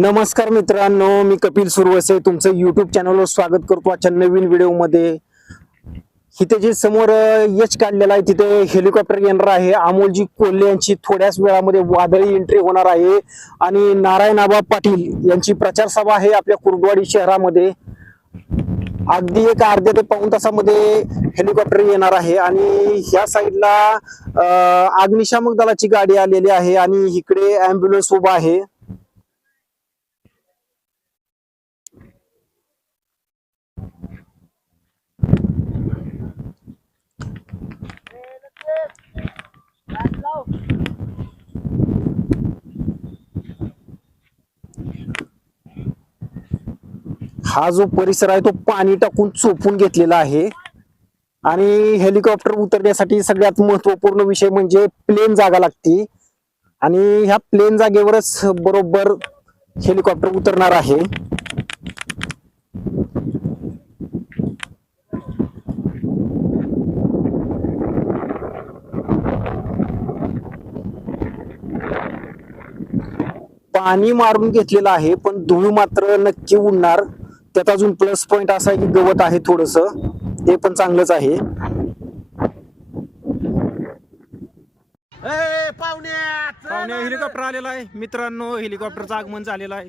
नमस्कार मित्रांनो मी कपिल सुरवसे. तुमचं युट्यूब चॅनलवर स्वागत करतो आजच्या नवीन व्हिडिओमध्ये. इथे जे समोर यश काढलेला आहे तिथे हेलिकॉप्टर येणार आहे. अमोलजी कोल्हे यांची थोड्याच वेळामध्ये वादळी एंट्री होणार आहे. आणि नारायण आबा पाटील यांची प्रचार सभा आहे आपल्या कुर्डवाडी शहरामध्ये. अगदी एक अर्ध्या ते पाऊन तासामध्ये हेलिकॉप्टर येणार आहे. आणि ह्या साईडला अग्निशामक दलाची गाडी आलेली आहे आणि इकडे अँब्युलन्स उभा आहे. हा जो परिसर आहे तो पाणी टाकून चोपून घेतलेला आहे. आणि हेलिकॉप्टर उतरण्यासाठी सगळ्यात महत्त्वपूर्ण विषय म्हणजे प्लेन जागा लागते. आणि ह्या प्लेन जागेवरच बरोबर हेलिकॉप्टर उतरणार आहे. पाणी मारून घेतलेलं आहे पण धूळ मात्र नक्की उडणार. त्यात अजून प्लस पॉइंट असा आहे की गवत आहे थोडस. ते पण चांगलंच आहे. पाहुण्या हेलिकॉप्टर आलेला आहे. मित्रांनो हेलिकॉप्टरचं आगमन झालेलं आहे.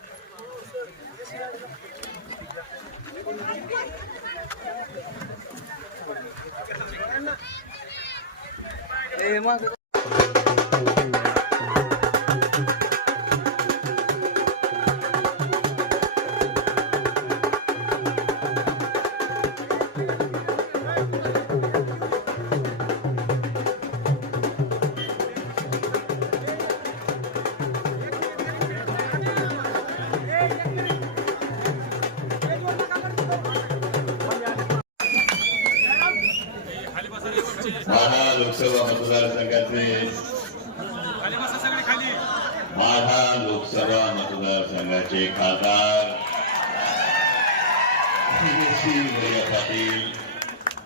माढा लोकसभा मतदारसंघाचे माढा लोकसभा मतदारसंघाचे खासदार पाटील.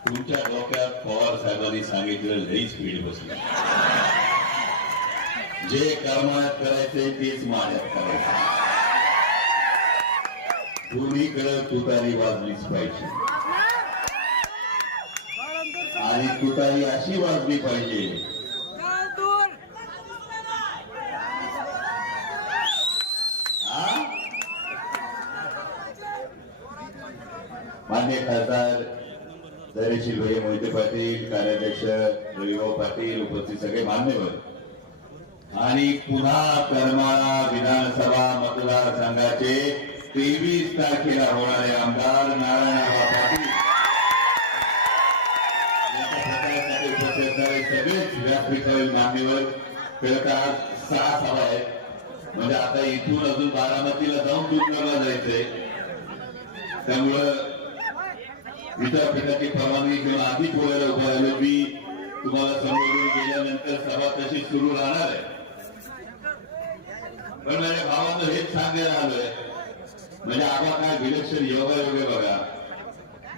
तुमच्या डोक्यात पवार साहेबांनी सांगितलं लई स्पीड बसली. जे कर्मात करायचे तेच माझ्यात करायचे. दोन्हीकडे तुतारी वाजलीच पाहिजे. आणि तुतारी अशी वाजली पाहिजे? मान्य खासदार धैर्यशील भैया मोहिते पाटील कार्याध्यक्ष रविभाऊ पाटील उपस्थित सगळे मान्यवर. आणि पुन्हा करमाळा विधानसभा मतदारसंघाचे तेवीस तारखेला होणारे आमदार नारायणराव पाटील. सगळेच व्यासपीठावरील मान्यवर खरं सहा सभा आहेत म्हणजे आता इथून अजून बारामतीला जाऊन दूधनगरला जायचंय त्यामुळं विद्यापीठाची परवानगी घेऊन आधी पोहायला उभं राहिलो मी तुम्हाला संबोधून गेल्यानंतर सभा तशी सुरू राहणार आहे पण माझ्या भावानं हेच सांगायला आलोय म्हणजे आबा काय विलक्षण योगा योग्य बघा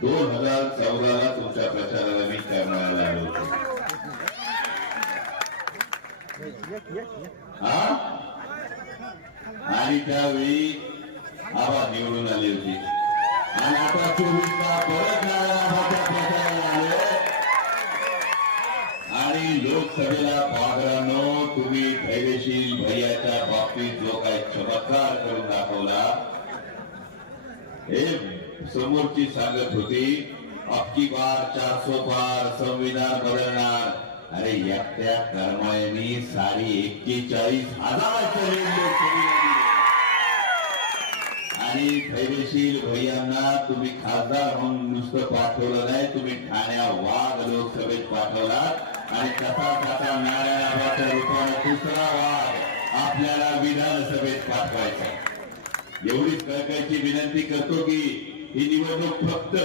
दोन हजार चौदाला तुमच्या प्रचाराला मी करणार आलो होतो. आणि त्यावेळी आबा निवडून आले होते. आणि आता चोवीसला परत आले आणि लोकसभेला बाजारानो तुम्ही धैर्यशील भैयाच्या बाबतीत जो काही चमत्कार करून दाखवला हे समोरची सांगत होती अबकी बार चारसो पार संविधान बदलणार. अरे एकट्या कर्मायनी साडी एक्केचाळीस हजार आणि धैर्यशील भैयांना तुम्ही खासदार म्हणून नुसतं पाठवलं नाही तुम्ही ठाण्या वाघ लोकसभेत पाठवला. आणि तसा तसा नारायणाबाच्या रूपाने दुसरा वाघ आपल्याला विधानसभेत पाठवायचा. एवढीच कळकायची विनंती करतो की ही निवडणूक फक्त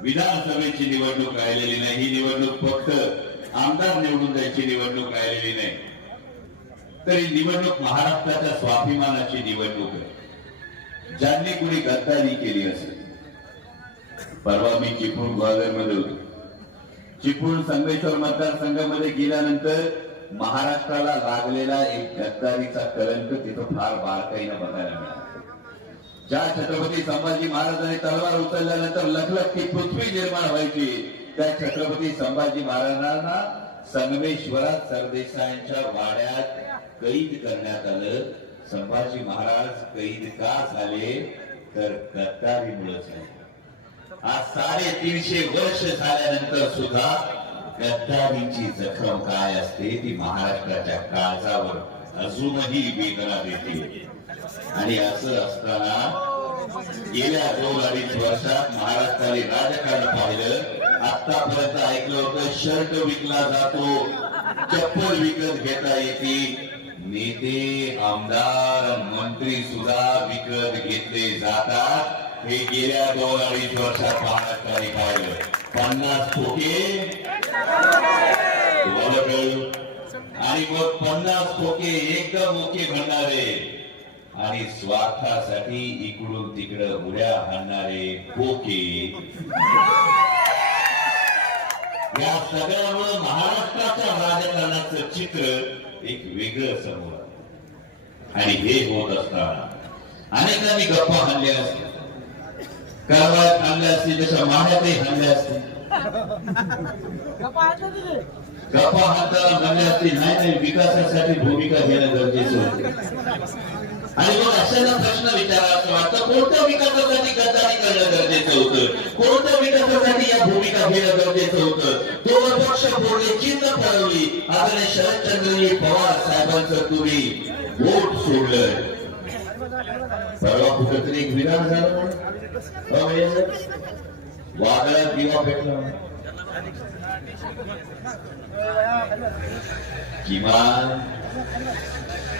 विधानसभेची निवडणूक राहिलेली नाही. ही निवडणूक फक्त आमदार निवडून जायची निवडणूक राहिलेली नाही. तर ही निवडणूक महाराष्ट्राच्या स्वाभिमानाची निवडणूक आहे. ज्यांनी कुणी गद्दारी केली असेल. परवा मी चिपळूण ग्वाल्हेरमध्ये होतो. चिपळूण संगमेश्वर मतदारसंघामध्ये गेल्यानंतर महाराष्ट्राला लागलेला एक गद्दारीचा कलंक तिथं फार बारकाईनं बघायला मिळाला. ज्या छत्रपती संभाजी महाराजांनी तलवार उचलल्यानंतर लखलखी पृथ्वी निर्माण व्हायची त्या छत्रपती संभाजी महाराजांना संगमेश्वरात सरदेसायांच्या वाड्यात कैद करण्यात आलं. संभाजी महाराज कैद का झाले? तर गद्दारीमुळे झाले. आज साडेतीनशे वर्ष झाल्यानंतर सुद्धा गद्दारीची जखम काय असते ती महाराष्ट्राच्या काळजावर अजूनही वेदना देते. आणि असं असताना गेल्या दोन अडीच वर्षात महाराष्ट्राने राजकारण पाहिलं. आतापर्यंत ऐकलं होतं शर्ट विकला जातो चप्पल विकत घेता येते. नेते आमदार मंत्री सुद्धा विकत घेतले जातात. हे गेल्या दोन अडीच वर्षात महाराष्ट्राने पाहिलं. पन्नास खोके तुम्हाला कळलं? आणि मग पन्नास खोके एकदम ओके म्हणणारे आणि स्वार्थासाठी इकडून तिकडं उड्या हाणणारे पोके या सगळ्यामुळे महाराष्ट्राच्या राजकारणाचं चित्र एक वेगळं समोर आणि हे होत असताना अनेकांनी गप्पा हल्ल्या असतील. कारवायात हल्ल्या असतील जशा माह्यातही हल्ल्या असतील. गप्पा हाताला म्हणल्या असतील नाही नाही विकासासाठी भूमिका घेणं गरजेचं होतं आणि मग अशाला प्रश्न विचारायचं वाटतं कोणत्या विकासासाठी गद्दारी करणं गरजेचं होतं कोणत्या विकासासाठी या भूमिका घेणं गरजेचं होतं दोन पक्ष बोलले चिन्ह ठरवली आदरणीय शरदचंद्रजी पवार साहेबांचं तुम्ही वोट सोडलं परवा कुठेतरी एक विधान झालं वादळात दिवा पेटला किमान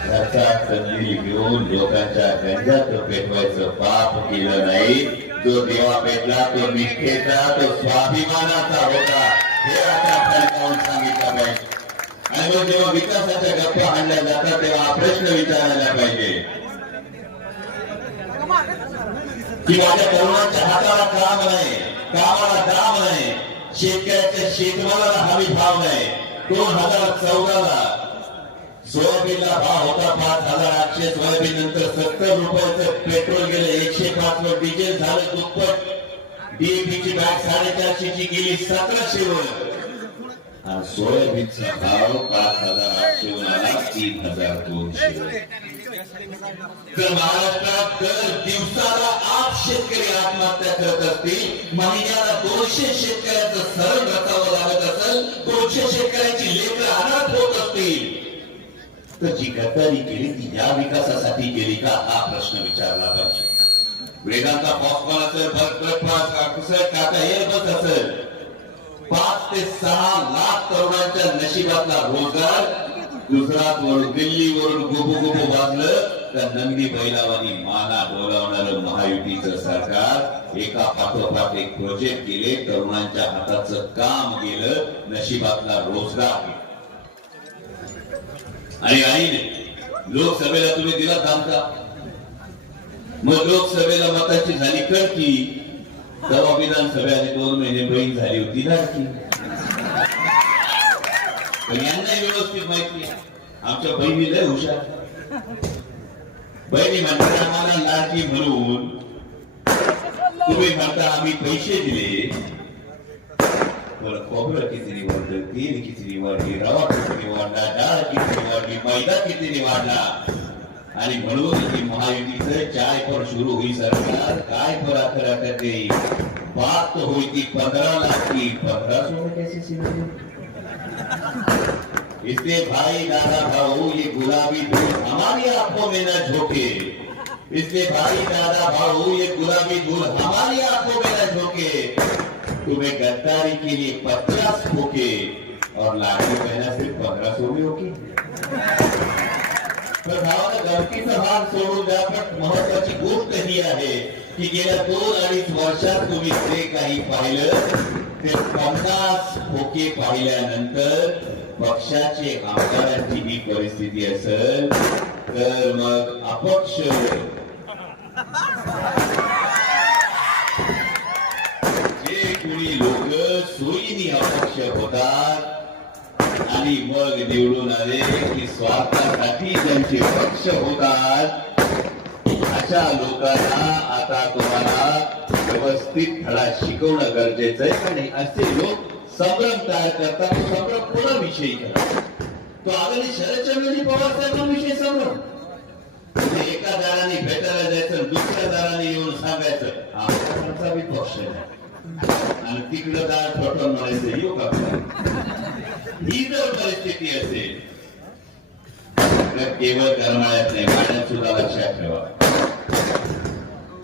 घरचा कंदील घेऊन लोकांच्या गंजात पेटवायचं पाप केलं नाही जो देवा पेटला तो निष्ठेचा तो स्वाभिमानाचा होता हे आता फलकावून सांगितलं पाहिजे आणि मग जेव्हा विकासाच्या गप्पा आणल्या जातात तेव्हा हा प्रश्न विचारायला पाहिजे की माझ्या तरुणाच्या हाताला काम नाही कामाला काम नाही शेतकऱ्याच्या शेतमालाला हमी भाव नाही. दोन हजार चौदाला सोयाबीनला भाव होता पाच हजार आठशे सोयाबीन नंतर सत्तर रुपयाचं पेट्रोल गेलं एकशे पाच वर डिझेल झालं दुप्पट. डीएपीची बॅग साडेचारशेची गेली सतराशे वर. सोयाबीनचा भाव पाच हजार आठशे वर आला तीन हजार दोनशे वर महाराष्ट्रात दर दिवसाला आठ शेतकरी आत्महत्या करत असतील. महिन्याला दोनशे शेतकऱ्याचं सरण रचावं लागत असेल. दोनशे शेतकऱ्यांची लेकर अनाथ होत असतील. तर जी गद्दारी केली ती या विकासासाठी केली का? हा प्रश्न विचारला पाहिजे. वेदांचा पॉपकॉर्न असेल ब्रेकफास्ट असेल काका एअरबस असेल. पाच ते सहा लाख तरुणांच्या नशिबातला रोजगार गुजरात वरून दिल्ली वरून गोबो गोबो वाजलं तर नंदी बैलावानी माना बोलावणारं महायुतीचं सरकार एका पाठोपाठ एक प्रोजेक्ट केले तरुणांच्या हाताचं काम गेलं नशिबातला रोजगार आणि आईने लोकसभेला तुम्ही दिला काम का मग लोकसभेला मताची झाली करती तेव्हा विधानसभेने दोन महिने बहीण झाली होती लाडकी यांना व्यवस्थित माहिती आमच्या बहिणी लय हुशार बहिणी म्हणतात आम्हाला लाडकी म्हणून तुम्ही म्हणता आम्ही पैसे दिले. बरं खोबरं किती निवडलं तेल किती निवडली रवा किती निवडला डाळ किती निवडली मैदा किती निवडला आणि म्हणून ही महायुतीच चाय पर सुरू होई सरकार. काय पर आखर करते बात तो हुई थी लाख की पंधरा सोळा में कैसे इसलिए भाई, दादा भाऊ ये गुलाबी दूध हमारी आँखों में न झोंके। इसलिए भाई, दादा भाऊ ये गुलाबी दूध हमारी आँखों में न झोंके। तुम्हें गद्दारी के लिए पचास फूके और लाठी पहना सिर्फ़ पंद्रह सौ में होगी। भावाला गमतीचा भाग सोडून द्या पण महत्वाची गोष्ट ही आहे की गेल्या दोन अडीच वर्षात तुम्ही जे काही पाहिलं ते पन्नास खोके पाहिल्यानंतर पक्षाचे आमदारांची ही परिस्थिती असेल तर मग अपक्ष. जे कुणी लोक सोयीनी अपक्ष होतात आणि मग निवडून आले की स्वार्थासाठी त्यांचे पक्ष होतात आजच्या लोकांना आता तुम्हाला व्यवस्थित धडा शिकवणं गरजेचं आहे. आणि असे लोक संभ्रम तयार करतात तो संभ्रम कोणाविषयी करतात तो आगामी शरदचंद्रजी पवार साहेबांविषयी संभ्रम. म्हणजे एका दाराने भेटायला जायचं दुसऱ्या दाराने येऊन सांगायचं आमचा बी पक्ष आहे. आणि तिकडं दार ठोठवून म्हणायचं येऊ का ही जर परिस्थिती असेल तर केवळ करमाळ्यात नाही माण्यात सुद्धा लक्षात ठेवा.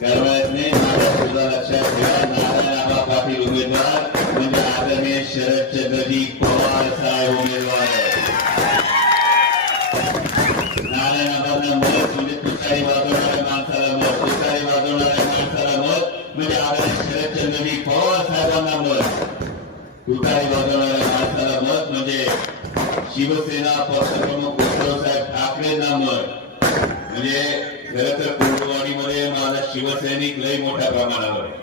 करमाळ्यात नाही माण्यात सुद्धा लक्षात ठेवा नारायण आबा पाटील उमेदवार म्हणजे आदरणीय शरदचंद्रजी पवार साहेब उमेदवार. नारायण आबांना मत म्हणजे तुतारी वाजवणाऱ्या माणसाला मत वाजवणाऱ्या माणसाला मत म्हणजे आदरणीय पवार साहेबांना मत. वाजवणाऱ्या माणसाला मत म्हणजे शिवसेना पक्षप्रमुख उद्धव साहेब ठाकरेंना मत. म्हणजे खरं तर कोरडवाडीमध्ये माझा शिवसैनिक लय मोठ्या प्रमाणावर आहे.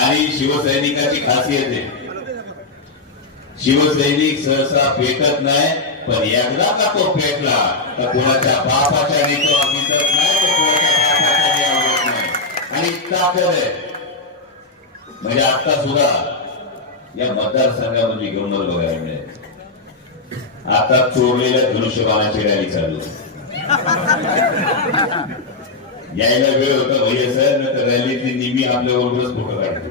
आणि शिवसैनिकाची खासियत आहे. शिवसैनिक सहसा फेकत नाही पण एकदा का तो फेकला तर कोणाच्या बापाच्या नेतो अभिजत नाही तर कोणाच्या बापाच्या आवडत नाही. आणि ताकद आहे. म्हणजे आता सुद्धा या मतदारसंघामध्ये गंमत बघायला मिळेल आता चोरलेल्या धनुष्यबाणाची रॅली चालू आहे. यायला वेळ होता भैया सर तर रॅलीतली निमी आपल्या बरोबरच फोटो काढतो.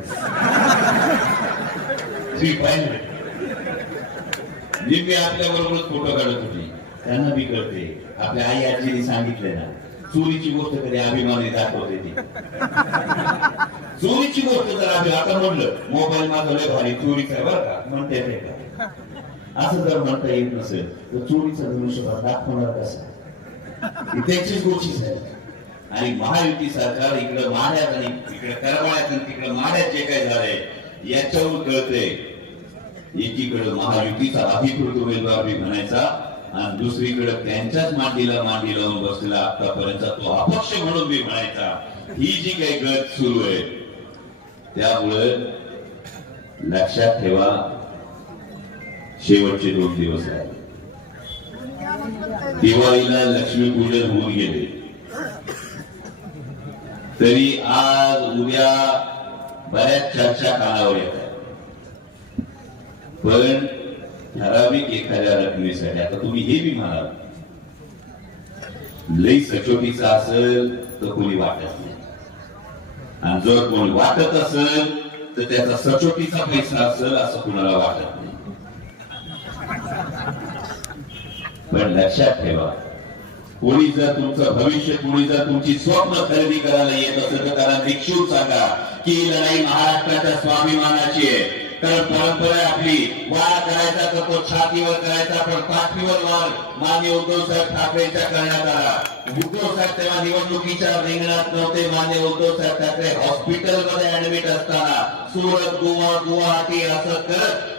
निम्मी आपल्या बरोबरच फोटो काढत होती. त्यांना मी कळते. आपल्या आई आजीने सांगितले ना चोरीची गोष्ट कधी अभिमानी दाखवते ती. चोरीची गोष्ट जर आम्ही आता म्हणलं मोबाईल माझा लय भारी चोरीचा आहे बरं का? म्हणते का असं जर म्हणता येत नसेल तर चोरीचा धनुष्यबाण दाखवणार कसा? ही त्याचीच गोष्टी साहेब आणि महायुती सरकार इकडं माड्यात आणि इकडे करमाळ्यात आणि तिकडे माड्यात जे काय झालंय याच्यावर कळते एकीकडे महायुतीचा अधिकृत उमेदवार मी म्हणायचा आणि दुसरीकडे त्यांच्याच मांडीला मांडी लावून बसलेला आतापर्यंत तो अपक्ष म्हणून मी म्हणायचा ही जी काही गत सुरू आहे त्यामुळे लक्षात ठेवा शेवटचे दोन दिवस आहेत. दिवाळीला लक्ष्मीपूजन होऊन गेले. तरी आज उद्या बऱ्याच चर्चा कानावर येतात. पण ठराविक एखाद्या रकमेसाठी आता तुम्ही हे बी म्हणाल लई सचोटीचा असेल तर कोणी वाटत नाही. आणि जर कोणी वाटत असेल तर त्याचा सचोटीचा पैसा असेल असं कुणाला वाटत नाही. पण लक्षात ठेवा. कोणी जर तुमचं भविष्य कोणी जर तुमची स्वप्न खरेदी करायला येत असेल तर त्याला भिक्षू सांगा की लढाई महाराष्ट्राच्या स्वाभिमानाची आहे. कारण परंपरा आहे आपली. वार करायचा तर तो छातीवर करायचा पण पाठीवर वार मान्य उद्धव साहेब ठाकरेंच्या करण्यात आला. उद्धव साहेब तेव्हा निवडणुकीच्या रिंगणात नव्हते. मान्य उद्धव साहेब ठाकरे हॉस्पिटलमध्ये ऍडमिट असताना सुरत गोवा गुवाहाटी असं करत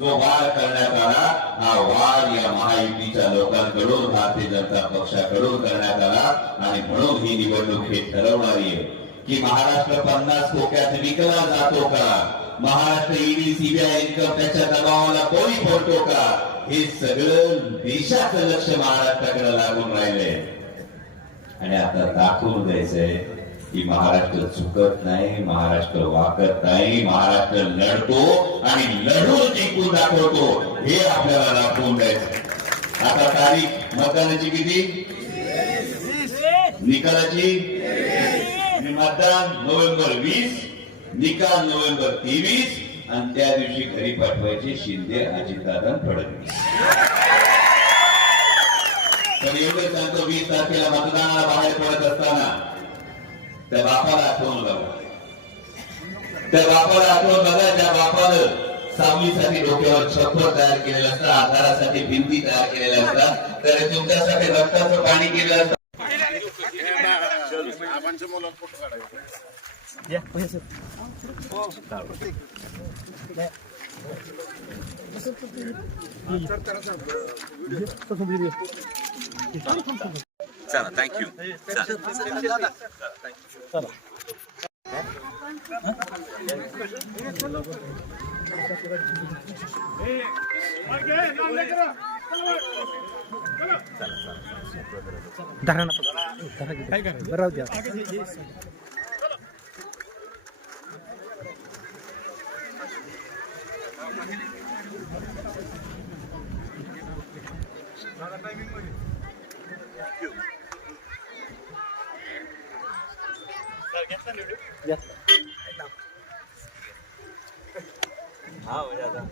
जो वार करण्यात आला हा वार या महायुतीच्या लोकांकडून भारतीय जनता पक्षाकडून करण्यात आला आणि म्हणून ही निवडणूक हे ठरवणारी आहे. की महाराष्ट्र पन्नास खोक्यात विकला जातो का? महाराष्ट्र ईडी सीबीआय इन्कम त्याच्या दबावाला कोणी पडतो का? हे सगळं देशाचं लक्ष महाराष्ट्राकडे लागून राहिले आणि आता दाखवून द्यायचंय की महाराष्ट्र चुकत नाही महाराष्ट्र वाकत नाही महाराष्ट्र लढतो आणि लढून जिंकून दाखवतो. हे आपल्याला दाखवून द्यायचं आता तारीख मतदानाची किती? निकालाची? मतदान नोव्हेंबर वीस निकाल नोव्हेंबर तेवीस आणि त्या दिवशी घरी पाठवायचे शिंदे अजितदादा फडणवीस. तर एवढे सांगतो वीस तारखेला मतदानाला बाहेर पडत असताना त्या बापाला आठवण बघा त्या बापाला आठवण बघा त्या बापानं सावलीसाठी डोक्यावर छप्पर तयार केलेलं असतं आधारासाठी भिंती तयार केलेल्या असतात तर तुमच्यासाठी रक्ताचं पाणी केलं असतं. चला थँक्यू धरा ना काय करायचं राहू द्या घेतला निवडून घेतला हा म्हणजे आता